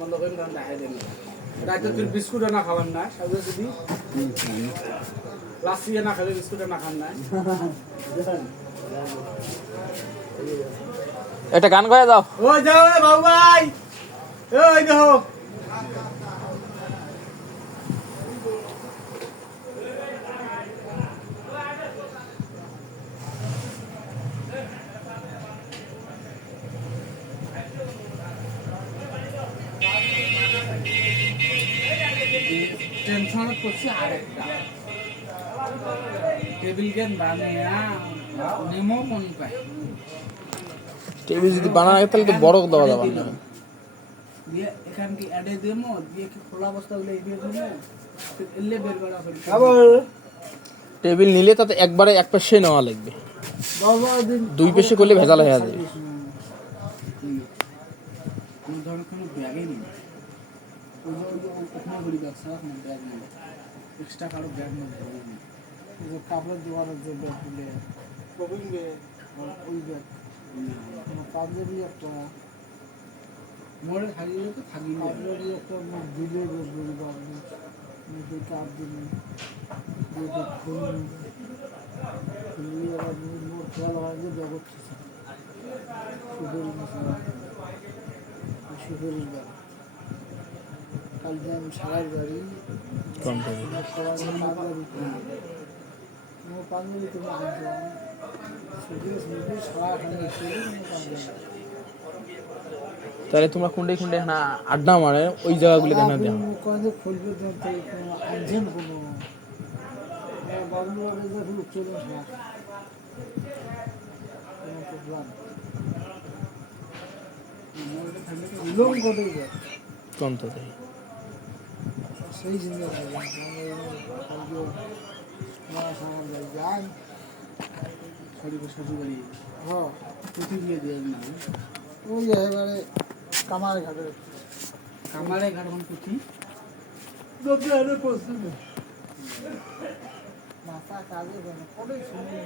বন্ধ করে গান দেখাই দেন রাতে তুই বিস্কুট না খাবেন না সাথে যদি লাসি না খাবে বিস্কুট না খান না একটা গান গায়ে দাও। ওই যাও রে বাবু ভাই ওই দেখো টেনশন করছি আরেকটা টেবিল গেন বানিয়ে নেমো মন পায় টেবিল যদি বানানো হয় তাহলে তো বড় দেওয়া যাবে না। দিয়ে এখান কি অ্যাডে দেমো দিয়ে কি খোলা অবস্থা হলে দিয়ে দেবো এলে বের করা হবে টেবিল নিলে তাতে একবারে এক পাশে নেওয়া লাগবে, বাবা দিন দুই পাশে করলে ভেজাল হয়ে যাবে। কোন ধরনের কোনো ব্যাগই নেই ওখানে বলি ব্যাগ ছাড়া কোনো ব্যাগ নেই এক্সট্রা কারো ব্যাগ নেই যে কাপড়ের দোকানের যে ব্যাগ দিলে শপিং ব্যাগ ওই ব্যাগ পাঞ্জাবি একটা মোড়ে থাকিলে তো থাকি পাঞ্জাবি একটা দিলে বেশ বলি আপনি দুই কাপ দিন দুই কাপ খুলুন খুললে আবার মোট খেয়াল হয় যে ব্যাগ হচ্ছে সুপুরি মশলা সুপুরির ব্যাগ কাল যে আমি সারার বাড়ি পাঞ্জাবি তুমি আনছো সুপুরি সুপুরি সারা এখানে এসে পাঞ্জাবি তাহলে তোমরা খুঁড়ে খুঁড়ে না আড্ডা মারে ওই জায়গাগুলো দেখা দেওয়া। খুলবে আনছেন কোনো বাবু চলে লোক কত কম তো তাই সেই জিনিস যান শ্বশুরবাড়ি হ্যাঁ পুঁথি দিয়ে দিয়ে না ওই এবারে কামারে ঘাটে কামারে ঘাট কোন পুঁথি মাথা কাজে কবে শুনি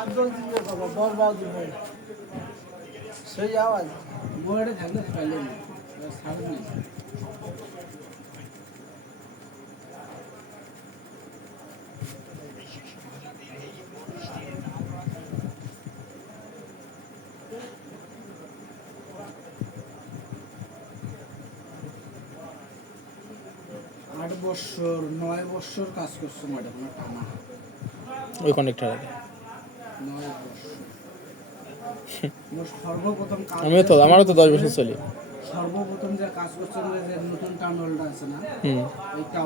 আন্দোলন দিন 10-12 দিন হয় সেই আওয়াজ মোড়ে থাকলে পাইলে না সামনে 8 বছর 9 বছর কাজ করছো ম্যাডাম টানা ওই কন্ডাক্টর আগে 9 বছর সর্বপ্রথম কাজ আমারও তো 10 বছর চলে। সর্বপ্রথম যে কাজ করছেন যে নতুন টাউন হলটা আছে না এই টাউন